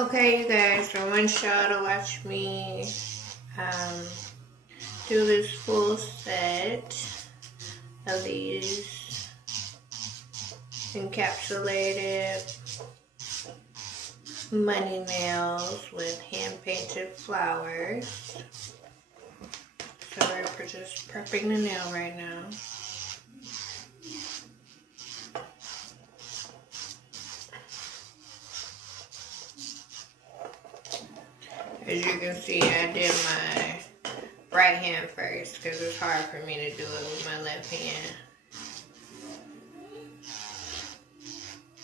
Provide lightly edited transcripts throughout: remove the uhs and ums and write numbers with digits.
Okay, you guys, I want y'all to watch me um, do this full set of these encapsulated money nails with hand-painted flowers. So we're just prepping the nail right now. As you can see, I did my right hand first because it's hard for me to do it with my left hand.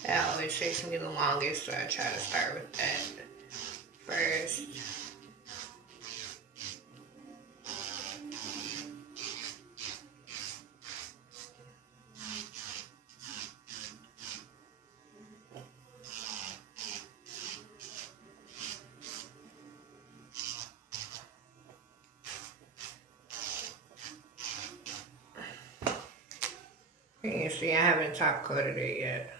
That always takes me the longest, so I try to start with that first. You can see I haven't top coated it yet,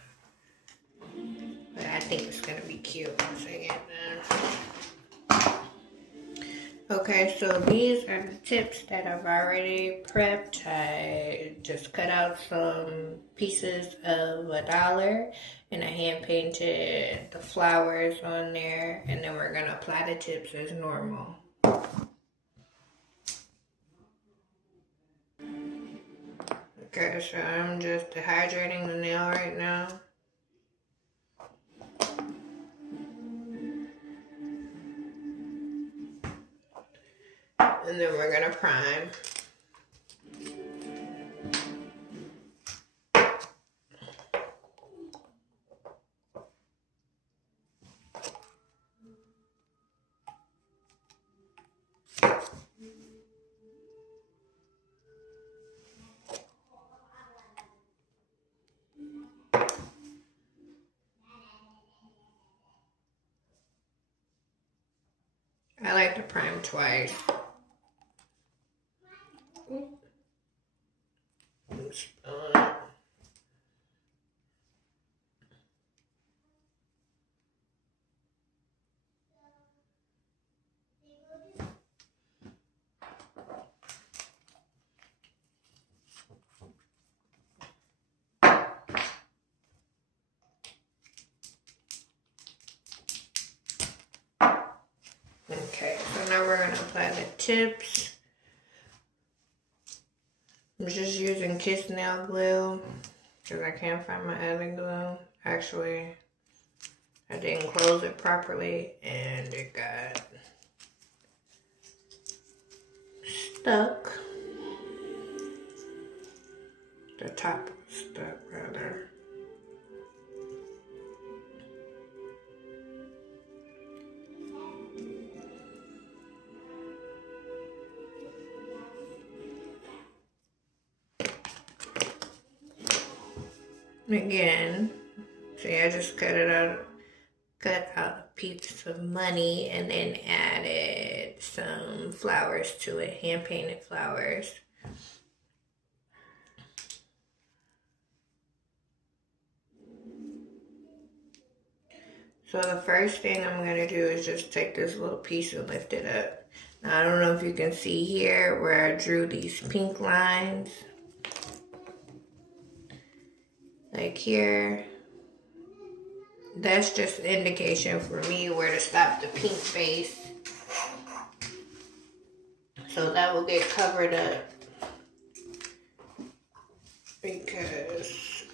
but I think it's gonna be cute once I get done. Okay, so these are the tips that I've already prepped. I just cut out some pieces of $1 and I hand painted the flowers on there, and then we're gonna apply the tips as normal. Okay, so I'm just dehydrating the nail right now. And then we're gonna prime. I like to prime twice. Okay, so now we're gonna apply the tips. I'm just using Kiss Nail Glue because I can't find my other glue. Actually, I didn't close it properly and it got stuck. The top was stuck, rather. Again, see, I just cut out a piece of money and then added some flowers to it, hand-painted flowers. So the first thing I'm gonna do is just take this little piece and lift it up. Now, I don't know if you can see here where I drew these pink lines. Like here. That's just an indication for me where to stop the pink face. So that will get covered up. Because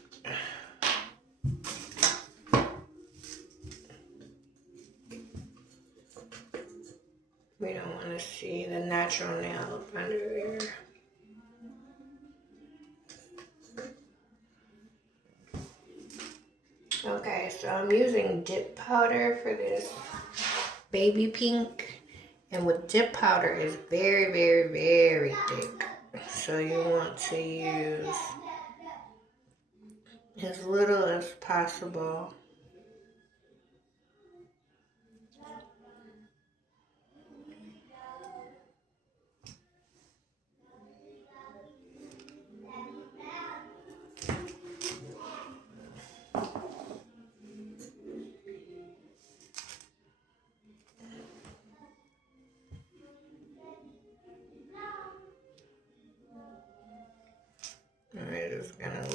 we don't want to see the natural nail up under there. Okay, so I'm using dip powder for this baby pink. And with dip powder, it's very, very, very thick. So you want to use as little as possible.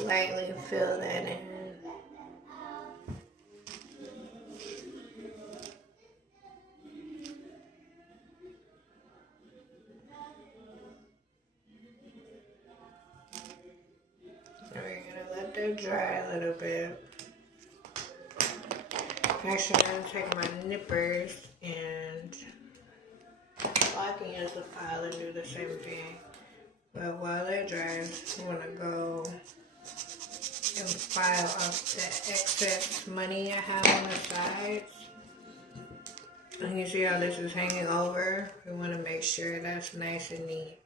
lightly fill that in. We're gonna let that dry a little bit. Actually, I'm gonna take my nippers and I can use the file and do the same thing. But while that dries, I'm gonna go and file off the excess money I have on the sides. And you see how this is hanging over? We want to make sure that's nice and neat.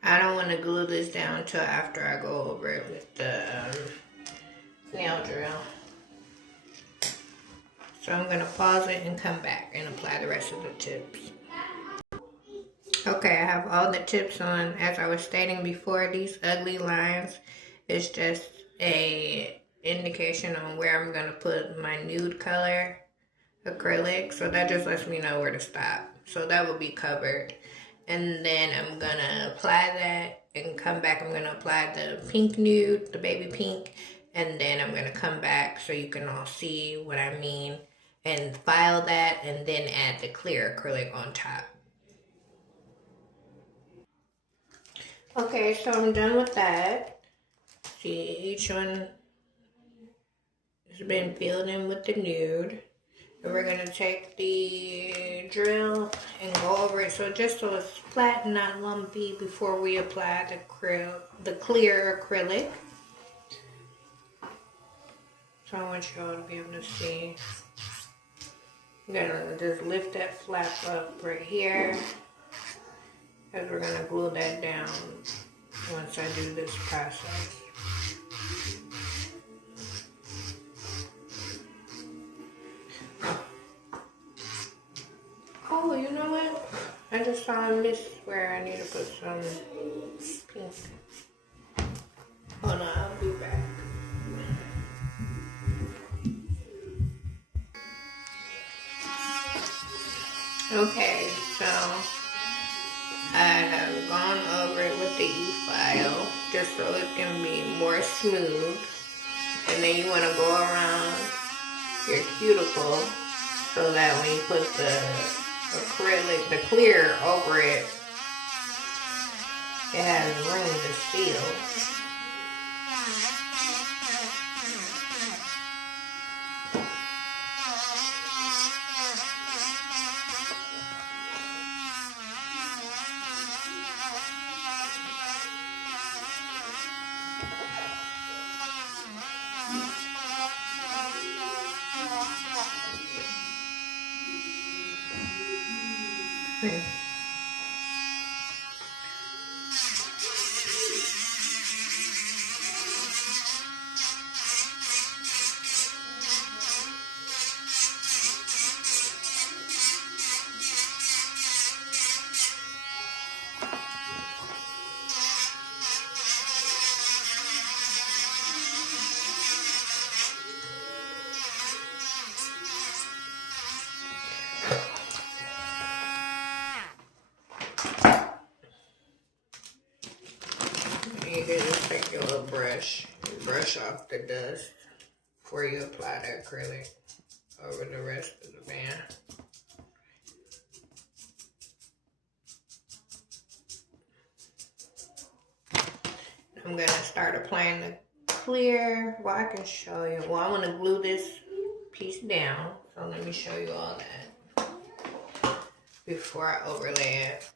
I don't want to glue this down until after I go over it with the nail drill. So I'm going to pause it and come back and apply the rest of the tips. Okay, I have all the tips on. As I was stating before, these ugly lines is just a indication on where I'm going to put my nude color acrylic. So that just lets me know where to stop. So that will be covered. And then I'm going to apply that and come back. I'm going to apply the pink nude, the baby pink. And then I'm going to come back so you can all see what I mean. And file that and then add the clear acrylic on top. Okay, so I'm done with that. See, each one has been filled in with the nude. And we're going to take the drill and go over it so just so it's flat and not lumpy before we apply the clear acrylic. So I want y'all to be able to see. I'm going to just lift that flap up right here because we're going to glue that down once I do this process. Oh, you know what? I just saw a miss where I need to put some pink. Hold on, I'll be back. Okay, so I have gone over it with the E-file just so it can be more smooth. And then you want to go around your cuticle so that when you put the acrylic, the clear over it, it has room to seal. Okay. You can just take your little brush and brush off the dust before you apply the acrylic over the rest of the band. I'm going to start applying the clear. Well, I can show you. Well, I want to glue this piece down. So let me show you all that before I overlay it.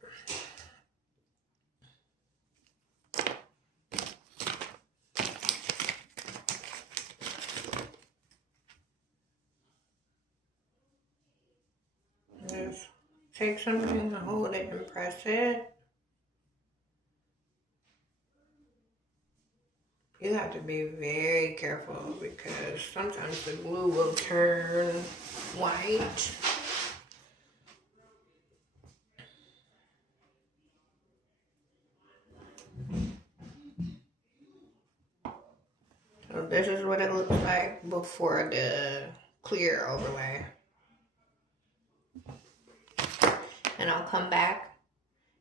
take something and hold it and press it. You have to be very careful because sometimes the glue will turn white. So this is what it looks like before the clear overlay. And I'll come back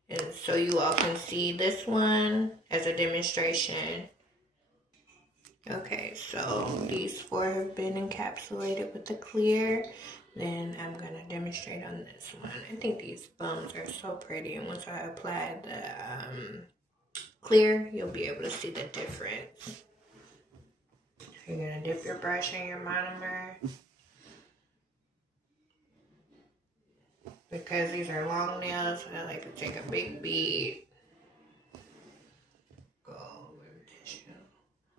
and so you all can see this one as a demonstration. Okay, so these 4 have been encapsulated with the clear. Then I'm gonna demonstrate on this one. I think these bums are so pretty, and once I apply the clear, you'll be able to see the difference. You're gonna dip your brush in your monomer. Because these are long nails, I like to take a big bead, go over the tissue,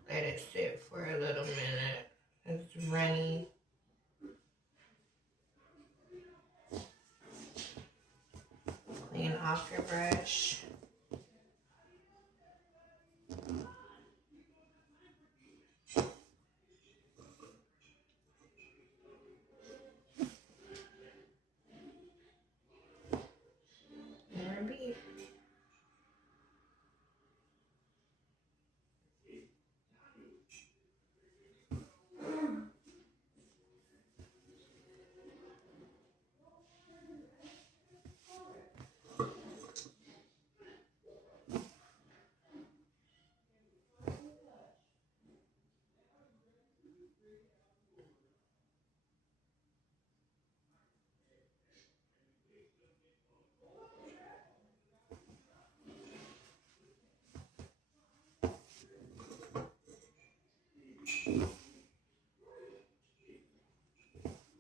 let it sit for a little minute. It's runny. Clean off your brush. And repeat.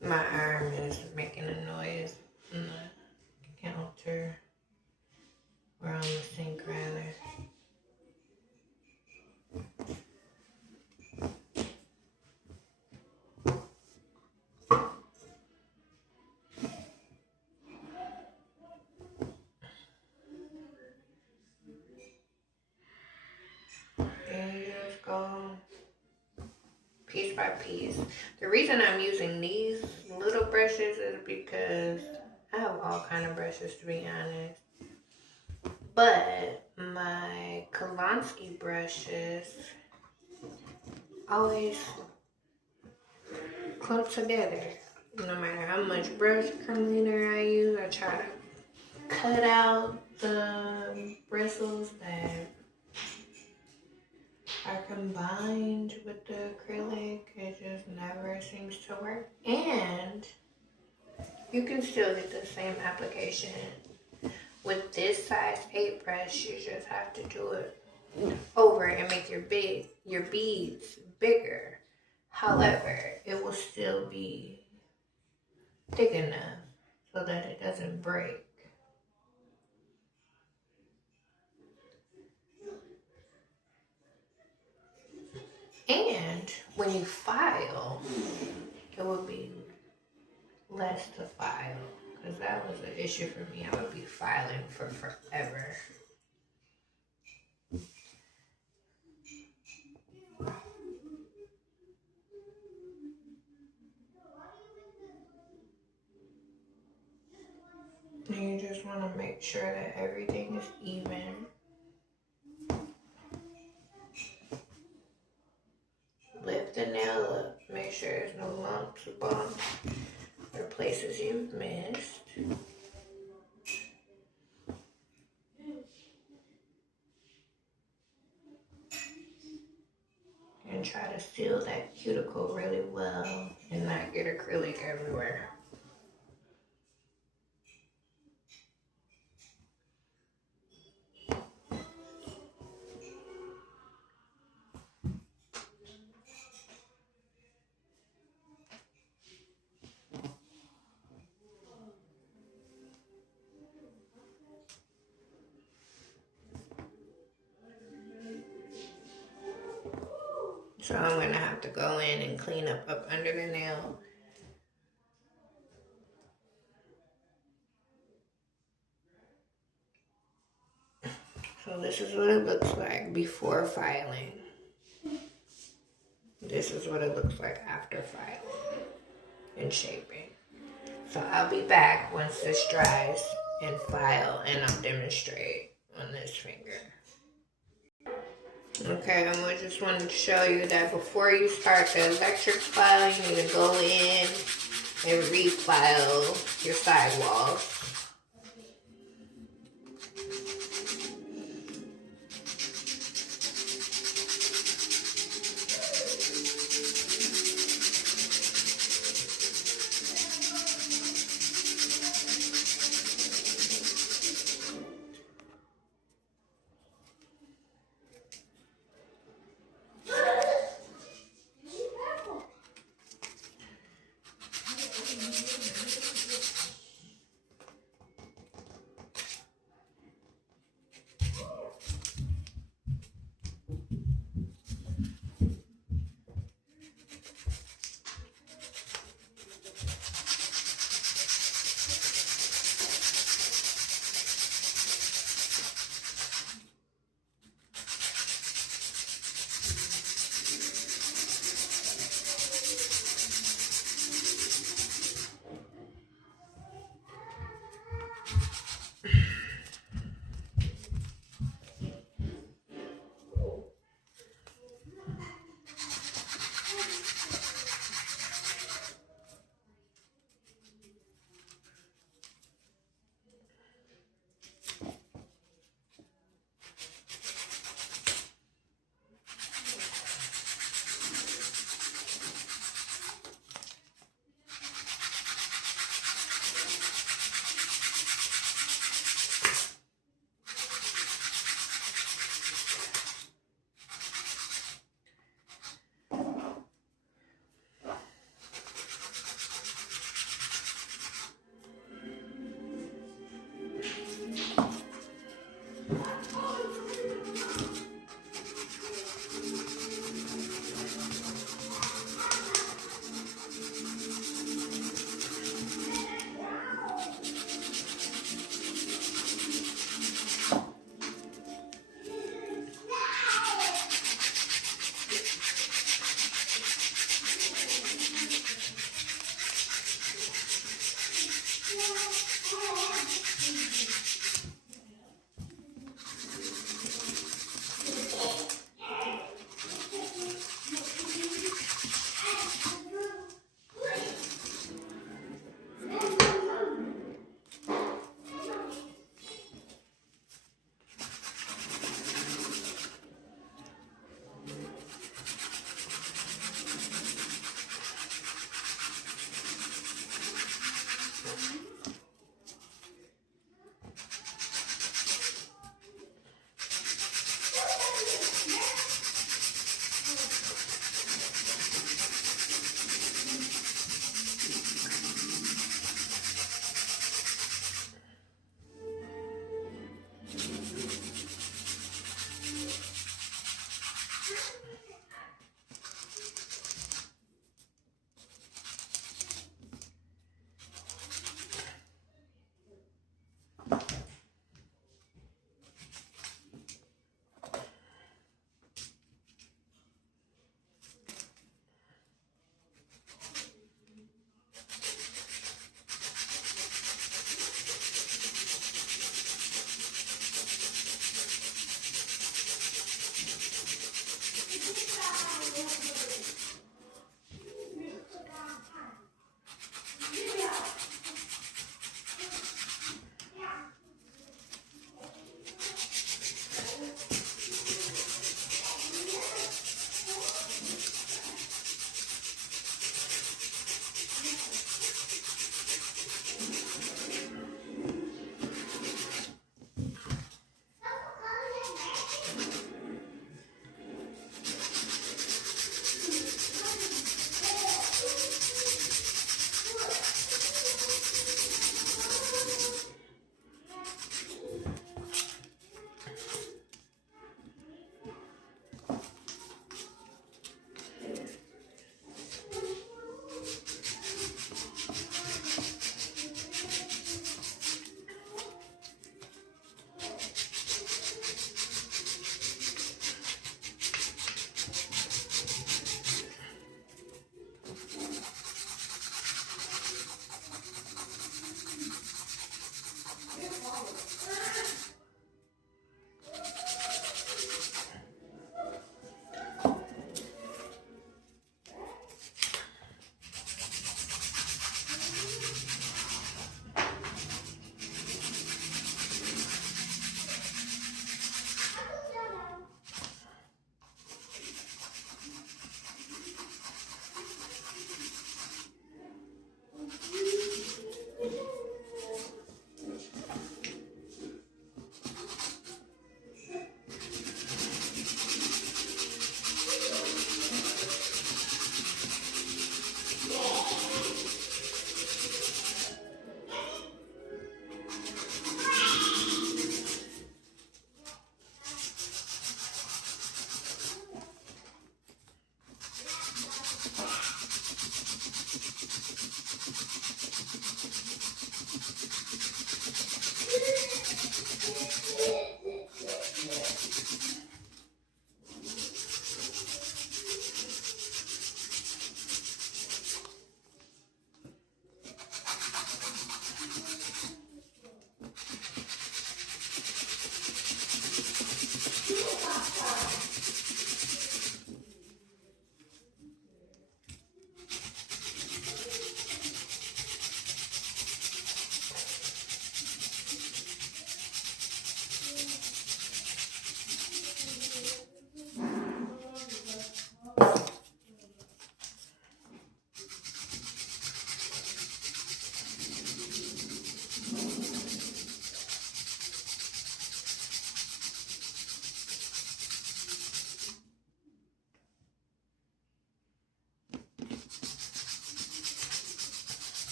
My arm is making a noise on the counter. Or on the sink, rather. And you just go piece by piece. The reason I'm using these little brushes is because I have all kind of brushes, to be honest. But my Kalansky brushes always clump together. No matter how much brush cleaner I use, I try to cut out the bristles that are combined with the acrylic. It just never seems to work. And you can still get the same application with this size 8 brush. You just have to do it over and make your beads bigger. However, it will still be thick enough so that it doesn't break. And when you file, it will be less to file. Because that was an issue for me. I would be filing for forever. And you just want to make sure that everything is even. Lift the nail up. Make sure there's no lumps or bumps or places you've missed. And try to seal that cuticle really well and not get acrylic everywhere. So I'm going to have to go in and clean up under the nail. So this is what it looks like before filing. This is what it looks like after filing and shaping. So I'll be back once this dries and file, and I'll demonstrate on this finger. Okay, I just wanted to show you that before you start the electric file, you need to go in and refile your sidewalls.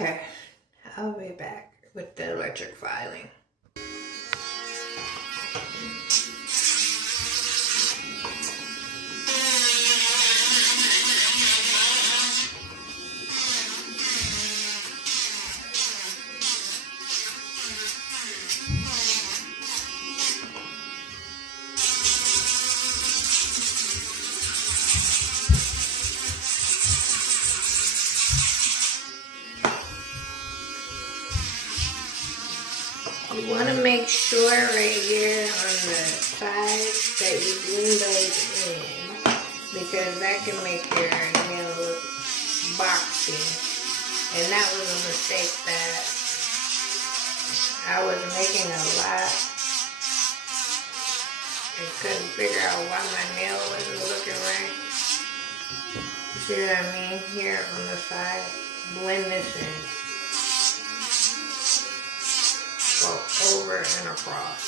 Okay, I'll be back with the electric filing. You want to make sure right here on the sides that you blend those in, because that can make your nail look boxy. And that was a mistake that I was making a lot. I couldn't figure out why my nail wasn't looking right. See what I mean? Here on the side, blend this in. Go over and across.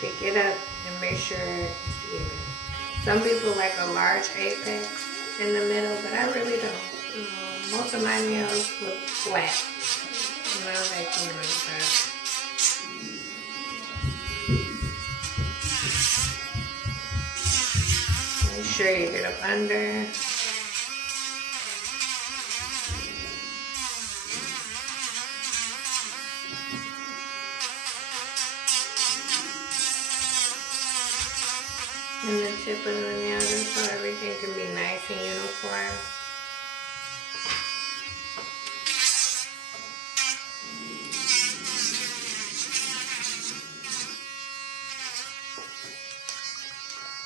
Pick it up and make sure it's even. Some people like a large apex in the middle, but I really don't. Most of my nails look flat. And I don't like them like that. Make sure you get up under. And the tip of the nail just so everything can be nice and uniform.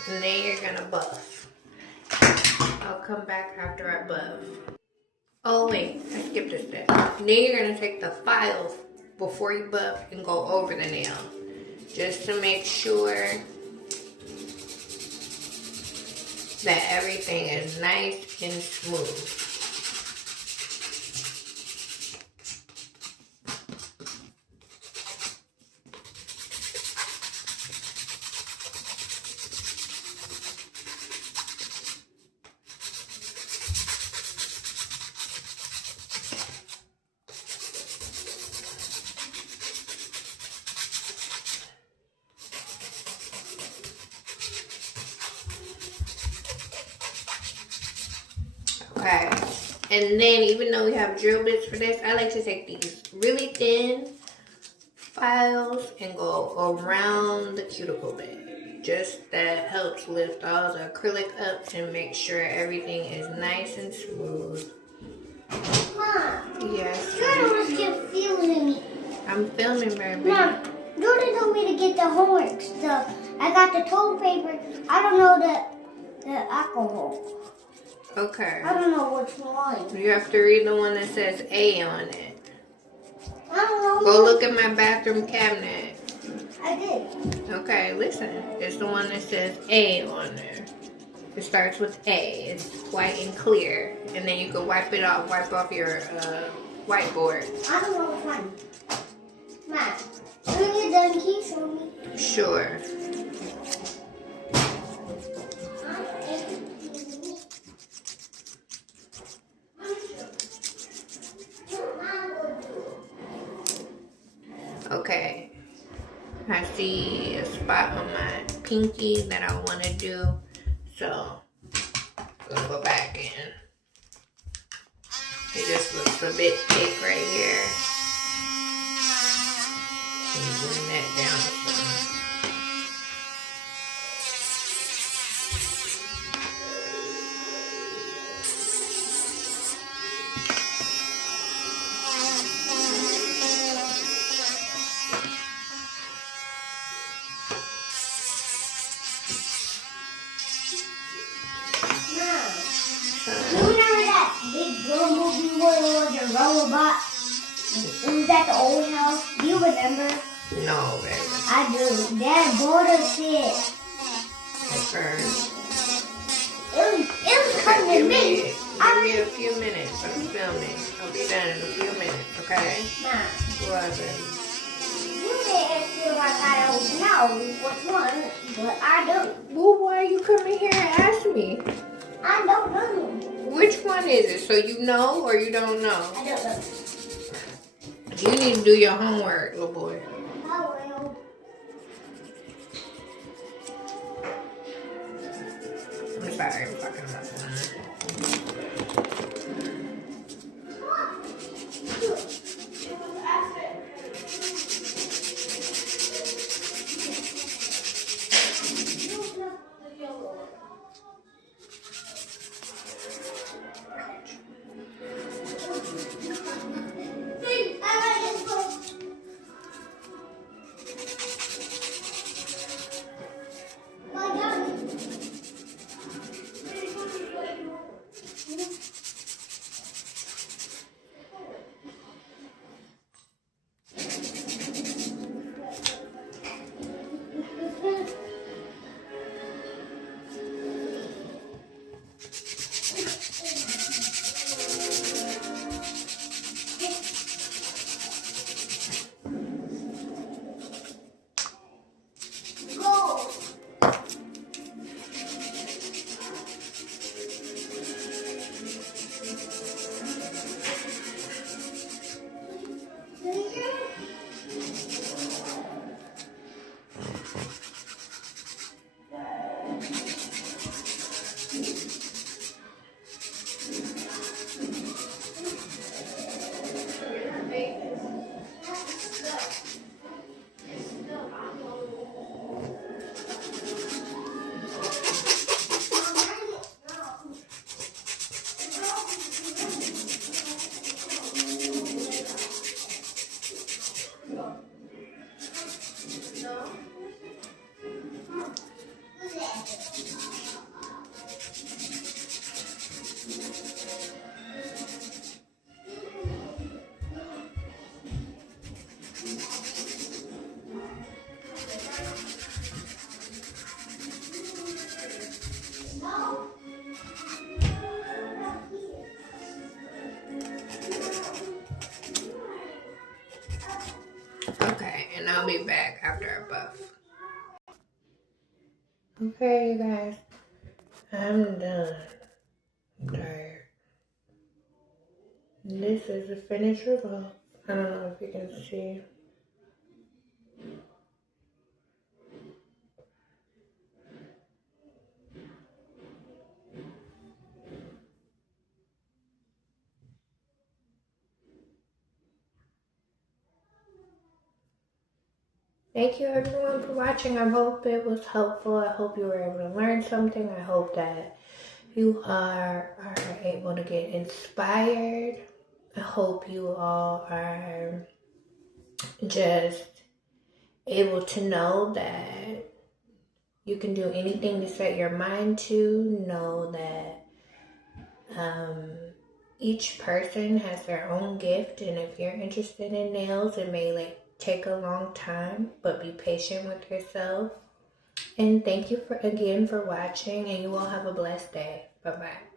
And then you're gonna buff. I'll come back after I buff. Oh wait, I skipped a step. Then you're gonna take the files before you buff and go over the nail. Just to make sure that everything is nice and smooth. Okay, and then even though we have drill bits for this, I like to take these really thin files and go around the cuticle bit. Just that helps lift all the acrylic up and make sure everything is nice and smooth. Mom. Yes. Jordan was just filming me. I'm filming, baby. Mom, Jordan told me to get the homework stuff. I got the toilet paper. I don't know the alcohol. Okay. I don't know which one. You have to read the one that says A on it. I don't know. Go look at my bathroom cabinet. I did. Okay, listen. It's the one that says A on there. It starts with A. It's white and clear. And then you can wipe it off. Wipe off your whiteboard. I don't know which one. Mom, when you're done, can you show me? Sure. Okay, I see a spot on my pinky that I want to do, so I'll go back in. It just looks a bit thick right here. Bring that down some. You remember that big girl Mama bought. Was that the old house? Do you remember? No, baby. I do. Dad bought us it. Okay. It was coming to me. Give me a few minutes. I'm filming. I'll be done in a few minutes, okay? Nah. What, baby? You didn't feel like I don't know which one, but I do. Well, why you coming here and ask me? I don't know. Which one is it? So you know or you don't know? I don't know. You need to do your homework, little boy. I will. I'm sorry, I'm fucking up. Okay, and I'll be back after I buff. Okay, you guys, I'm done. I'm tired. This is the finished result. I don't know if you can see. Thank you everyone for watching. I hope it was helpful. I hope you were able to learn something. I hope that you are able to get inspired. I hope you all are just able to know that you can do anything you set your mind to. Know that each person has their own gift, and if you're interested in nails, it may take a long time, but be patient with yourself. And thank you again for watching, and you all have a blessed day. Bye-bye.